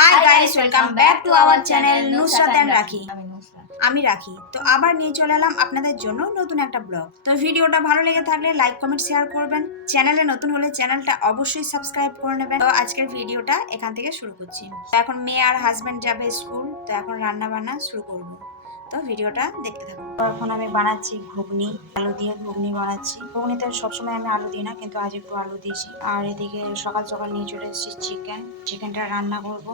High guys, welcome back to our channel Nusrat and Rakhi. আমি রাখি। তো আবার নিয়ে চলে এলাম আপনাদের জন্য নতুন একটা ব্লগ। তো ভিডিওটা ভালো লেগে থাকলে লাইক কমেন্ট শেয়ার করবেন। চ্যানেলে নতুন হলে চ্যানেলটা অবশ্যই সাবস্ক্রাইব করে নেবেন। তো আজকের ভিডিওটা এখান থেকে শুরু করছি। তো এখন মেয়ে আর হাজবেন্ড যাবে স্কুল, তো এখন রান্না বান্না শুরু করব। তো ভিডিওটা দেখতে থাকুন। তো এখন আমি বানাচ্ছি ঘুগনি, আলু দিয়ে ঘুগনি বানাচ্ছি। ঘুগনিতে সবসময় আমি আলু দিই না, কিন্তু আজ একটু আলু দিয়েছি। আর এদিকে সকাল সকাল নিয়ে চলে এসেছি চিকেনটা রান্না করব।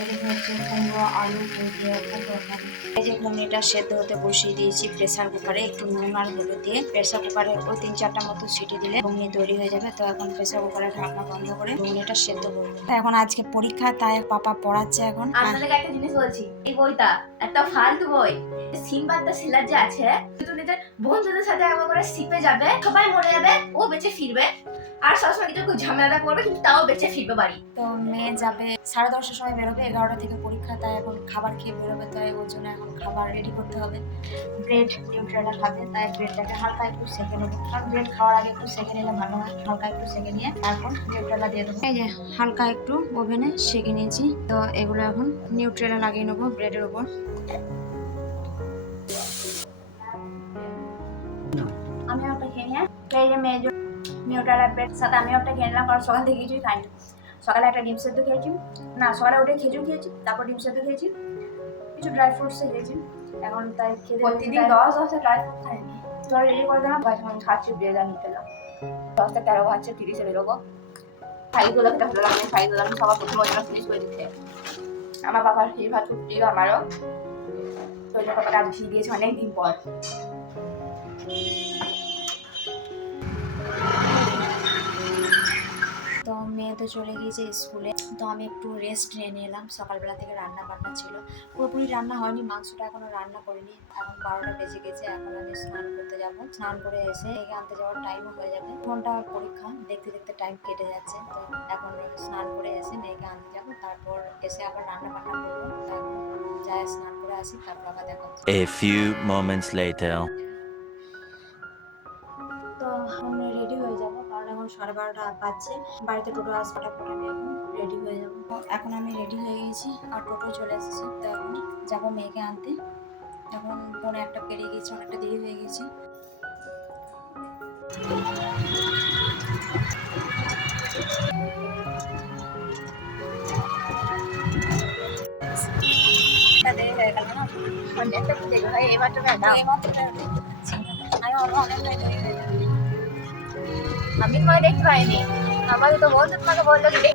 এদিকে হচ্ছে কুমড়ো আলু দিয়ে একটা তরকারি। এই যে ঘুগনিটা সেদ্ধ হতে বসিয়ে দিয়েছি প্রেসার কুকারে, একটু নুন আর হলুদ দিয়ে প্রেসার কুকারে ওই 3-4টা মতো সিটি দিলে ঘুগনি তৈরি হয়ে যাবে। তো এখন প্রেসার কুকারে ঢাকনা বন্ধ করে ঘুগনিটা সেদ্ধ করবো। এখন আজকে পরীক্ষা, তাই পাপা পড়াচ্ছে এখন। আপনাদের একটা জিনিস বলছি, এই বইটা একটা ফালতু বই। সিম্বাদটা সিলার যে আছে, কিন্তু নিজের বন্ধুদের সাথে একবার করে শিপে যাবে, সবাই মরে যাবে, ও বেঁচে ফিরবে। আর সবসময় কিছু ঝামেলা করবে, কিন্তু তাও বেঁচে ফিরবে বাড়ি। তো মেয়ে যাবে 10:30টার সময় বেরোবে, 11টা থেকে পরীক্ষা, তাই এখন খাবার খেয়ে বেরোবে। তাই ওর জন্য এখন খাবার রেডি করতে হবে। ব্রেড নিউট্রেলা খাবে, তাই ব্রেডটাকে হালকা একটু সেঁকে নেবো। কারণ ব্রেড খাওয়ার আগে একটু সেঁকে নিলে ভালো হয়। হালকা একটু সেঁকে নিয়ে তারপর নিউট্রেলা দিয়ে দেবো। এই যে হালকা একটু ওভেনে সেঁকে নিয়েছি। তো এগুলো এখন নিউট্রেলা লাগিয়ে নেবো ব্রেডের উপর। আমি একটা খেয়ে নিয়ে এই যে মেয়ে নিউট্রেলা ব্রেড সাথে আমি একটা খেয়ে নিলাম, কারণ সকাল থেকে কিছুই খাইনি। সকালে একটা ডিম সেদ্ধ খেয়েছি, না সকালে উঠে খেজুর খেয়েছি, তারপর ডিম সেদ্ধ খেয়েছি, কিছু ড্রাই ফ্রুটস খেয়েছি। এখন তাই খেতে প্রতিদিন 10-10টা ড্রাই ফ্রুট খাইনি। তোরা রেডি করে দিলাম। এখন খাচ্ছি ব্রেড আর নিতে 10টা 13 খাচ্ছে, 30-এ বেরোবো। ফাইলগুলো খেতে ভালো লাগে, ফাইলগুলো আমি সবার প্রথমে ওটা ফিনিশ করে দিচ্ছে। আমার বাবার ফ্রি ভাত প্রিয়, আমারও। তো ওই পাপাটা আজ ফিরে দিয়েছে অনেকদিন পর। তো মেয়ে তো চলে গিয়েছে স্কুলে, তো আমি একটু রেস্ট নিয়ে নিলাম। সকালবেলা থেকে রান্না বান্না ছিল, পুরোপুরি রান্না হয়নি, মাংসটা এখনো রান্না করিনি। এখন 12টা বেজে গেছে, এখন আমি স্নান করতে যাব। স্নান করে এসে এগে আনতে যাওয়ার টাইমও হয়ে যাবে। ঘন্টা পরীক্ষা, দেখতে দেখতে টাইম কেটে যাচ্ছে। তো এখন স্নান করে এসে মেয়েকে আনতে যাবো, তারপর এসে আবার রান্না বান্না করবো। যাই স্নান করে আসি, তারপর আবার দেখা হচ্ছে। A few moments later. তো এখন রেডি হয়ে যাব, কারণ এখন 12:30 বাজছে। বাড়িতে টোটো আসবে, তারপর আমি এখন রেডি হয়ে যাব। এখন আমি রেডি হয়ে গেছি আর টোটো চলে এসেছে। তো এখন যাবো মেয়েকে আনতে। এখন 1:45 পেরিয়ে গেছে, অনেকটা দেরি হয়ে গেছে। দেরি হয়ে গেল না, অনেকটা কি দেখো ভাই, এবারটা না এইমাত্র আমি অনেকটাই দেরি হয়ে যাবে। আমি তোমায় দেখতে পাইনি। আমার তো বলতো, তোমাকে বললো কি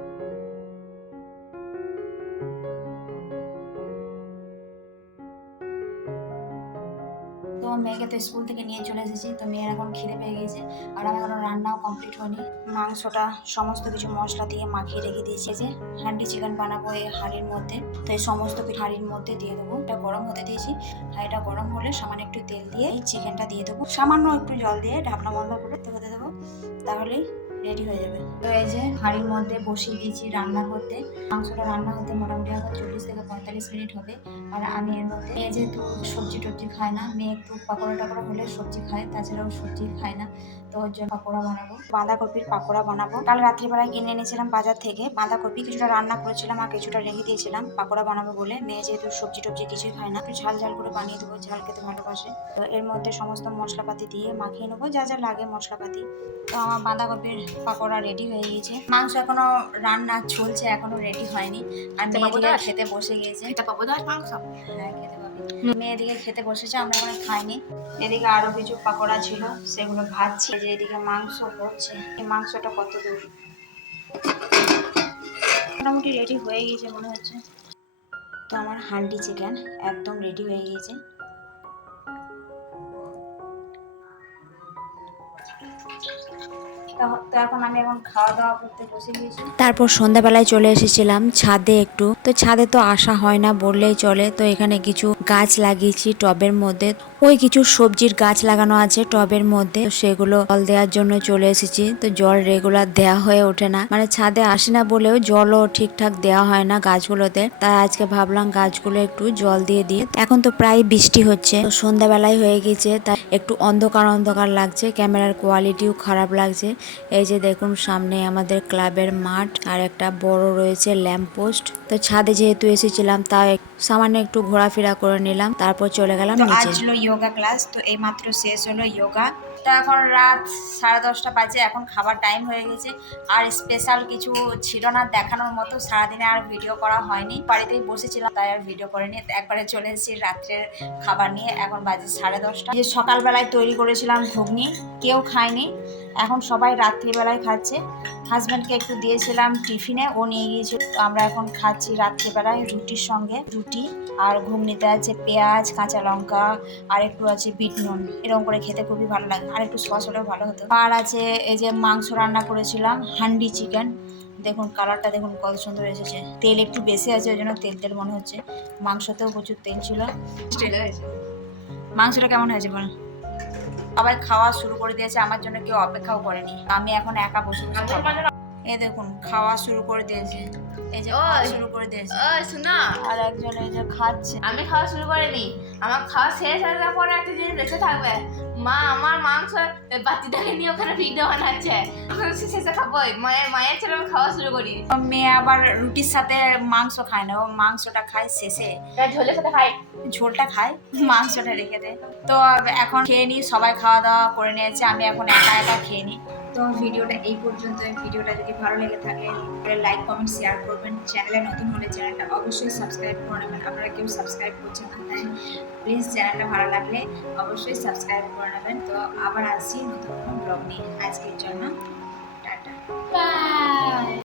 তো মেয়েকে তো স্কুল থেকে নিয়ে চলে এসেছি। তো মেয়ের এখন খিদে পেয়ে গেছে, আর আমার এখনো রান্নাও কমপ্লিট হয়নি। মাংসটা সমস্ত কিছু মশলা দিয়ে মাখিয়ে রেখে দিয়েছি। যে হান্ডি চিকেন বানাবো এই হাঁড়ির মধ্যে, তো এই সমস্ত হাঁড়ির মধ্যে দিয়ে দেবো। এটা গরম হতে দিয়েছি, আর এটা গরম হলে সামান্য একটু তেল দিয়ে এই চিকেনটা দিয়ে দেবো, সামান্য একটু জল দিয়ে ঢাকনা বন্ধ করে হতে দেবো, তাহলেই রেডি হয়ে যাবে। তো এই যে হাঁড়ির মধ্যে বসিয়ে দিয়েছি রান্না করতে। মাংসটা রান্না হতে মোটামুটি এখন 40 থেকে 45 মিনিট হবে। আর আমি এর মধ্যে, মেয়ে যেহেতু সবজি টবজি খায় না, মেয়ে একটু পাকোড়া টাকোড়া হলে সবজি খায়, তাছাড়াও সবজি খায় না। তো ওর জন্য পাকোড়া বানাবো, বাঁধাকপির পাকোড়া বানাবো। কাল রাত্রিবেলায় কিনে এনেছিলাম বাজার থেকে বাঁধাকপি, কিছুটা রান্না করেছিলাম আর কিছুটা রেখে দিয়েছিলাম পাকোড়া বানাবো বলে। মেয়ে যেহেতু সবজি টবজি কিছুই খায় না, একটু ঝাল ঝাল করে বানিয়ে দেবো, ঝাল খেতে ভালোবাসে। তো এর মধ্যে সমস্ত মশলাপাতি দিয়ে মাখিয়ে নেবো, যা যা লাগে মশলাপাতি। তো আমার বাঁধাকপির পাকোড়া রেডি হয়ে গিয়েছে। মাংস এখনো রান্না চলছে, এখনো রেডি হয়নি। আর মেয়েদিকে খেতে বসে গিয়েছে। এটা পাবো দাস মাংস। হ্যাঁ, খেতে পাবি। মেয়েদিকে খেতে বসেছে, আমরা এখন খাইনি। এদিকে আরো কিছু পাকোড়া ছিল, সেগুলো ভাজছি। যে এদিকে মাংস হচ্ছে, এই মাংসটা কত দূর মোটামুটি রেডি হয়ে গিয়েছে মনে হচ্ছে। তো আমার হান্ডি চিকেন একদম রেডি হয়ে গিয়েছে। তো এখন আমি খাওয়া দাওয়া করতে বসে গিয়েছি। তারপর সন্ধ্যাবেলায় চলে এসেছিলাম ছাদে একটু। তো ছাদে তো আসা হয় না বললেই চলে। তো এখানে কিছু গাছ লাগিয়েছি টবের মধ্যে, ওই কিছু সবজির গাছ লাগানো আছে টবের মধ্যে, সেগুলো জল দেওয়ার জন্য চলে এসেছি। তো জল রেগুলার দেওয়া হয়ে ওঠে না, মানে ছাদে আসে না বলেও জলও ঠিকঠাক দেওয়া হয় না গাছগুলোতে। তাই আজকে ভাবলাম গাছগুলো একটু জল দিয়ে দিই। এখন তো প্রায় বৃষ্টি হচ্ছে, সন্ধ্যাবেলায় হয়ে গেছে, তাই একটু অন্ধকার অন্ধকার লাগছে, ক্যামেরার কোয়ালিটিও খারাপ লাগছে। এই যে দেখুন সামনে আমাদের ক্লাবের মাঠ আর একটা বড় রয়েছে ল্যাম্প পোস্ট। তো ছাদে যেহেতু এসেছিলাম তাই সামান্য একটু ঘোরাফেরা করে নিলাম, তারপর চলে গেলাম নিচে। আজ ছিল যোগা ক্লাস, তো এইমাত্র শেষ হলো যোগা। তো এখন রাত 10:30 বাজে, এখন খাবার টাইম হয়ে গেছে। আর স্পেশাল কিছু ছিল না দেখানোর মতো, সারাদিনে আর ভিডিও করা হয়নি, বাড়িতেই বসেছিলাম তাই আর ভিডিও করিনি। একবারে চলে এসেছি রাত্রের খাবার নিয়ে, এখন বাজে 10:30। যে সকালবেলায় তৈরি করেছিলাম ঘুগনি, কেউ খায়নি, এখন সবাই রাত্রিবেলায় খাচ্ছে। হাজব্যান্ডকে একটু দিয়েছিলাম টিফিনে, ও নিয়ে গিয়েছিল। তো আমরা এখন খাচ্ছি রাত্রিবেলায় রুটির সঙ্গে, রুটি আর ঘুগনিতে আছে পেঁয়াজ, কাঁচা লঙ্কা আর একটু আছে বিট নুন। এরকম করে খেতে খুবই ভালো লাগে, আর একটু সস হলেও ভালো হতো। আর আছে এই যে মাংস রান্না করেছিলাম, হান্ডি চিকেন। দেখুন কালারটা দেখুন কত সুন্দর এসেছে। তেল একটু বেশি আছে, ওই জন্য তেল তেল মনে হচ্ছে। মাংসতেও প্রচুর তেল ছিল। মাংসটা কেমন হয়েছে বল? সবাই খাওয়া শুরু করে দিয়েছে, আমার জন্য কেউ অপেক্ষাও করেনি। আমি এখন একা বসে বসে খাবো। এই দেখুন খাওয়া শুরু করে দিয়েছে, এই যে খাওয়া শুরু করে দিয়েছে। শোনা, আর একজন এই যে খাচ্ছে। আমি খাওয়া শুরু করিনি, আমার খাওয়া শেষ হয়ে যাওয়ার পরে একটা জিনিস বেঁচে থাকবে। মা আমার মাংস বাতিটাকে নিয়ে ওখানে ভিডিও বানাচ্ছে, শেষে খাবোই। মায়ের ছেলে আমি খাওয়া শুরু করি। মেয়ে আবার রুটির সাথে মাংস খায় না, ও মাংসটা খায় শেষে। ঝোলের সাথে খাই, ঝোলটা খায়, মাংসটা রেখে দেয়। তো এখন খেয়ে নিই, সবাই খাওয়া দাওয়া করে নিয়েছে, আমি এখন একা একা খেয়ে নিই। তো ভিডিওটা এই পর্যন্ত। ভিডিওটা যদি ভালো লেগে থাকে লাইক কমেন্ট শেয়ার করবেন। চ্যানেলে নতুন হলে চ্যানেলটা অবশ্যই সাবস্ক্রাইব করে নেবেন। আপনারা কেউ সাবস্ক্রাইব করছেন না, তাই প্লিজ চ্যানেলটা ভালো লাগলে অবশ্যই সাবস্ক্রাইব করে নেবেন। তো আবার আসছি নতুন কোনো ব্লগ নিয়ে। আজকের জন্য টাটা, বাই।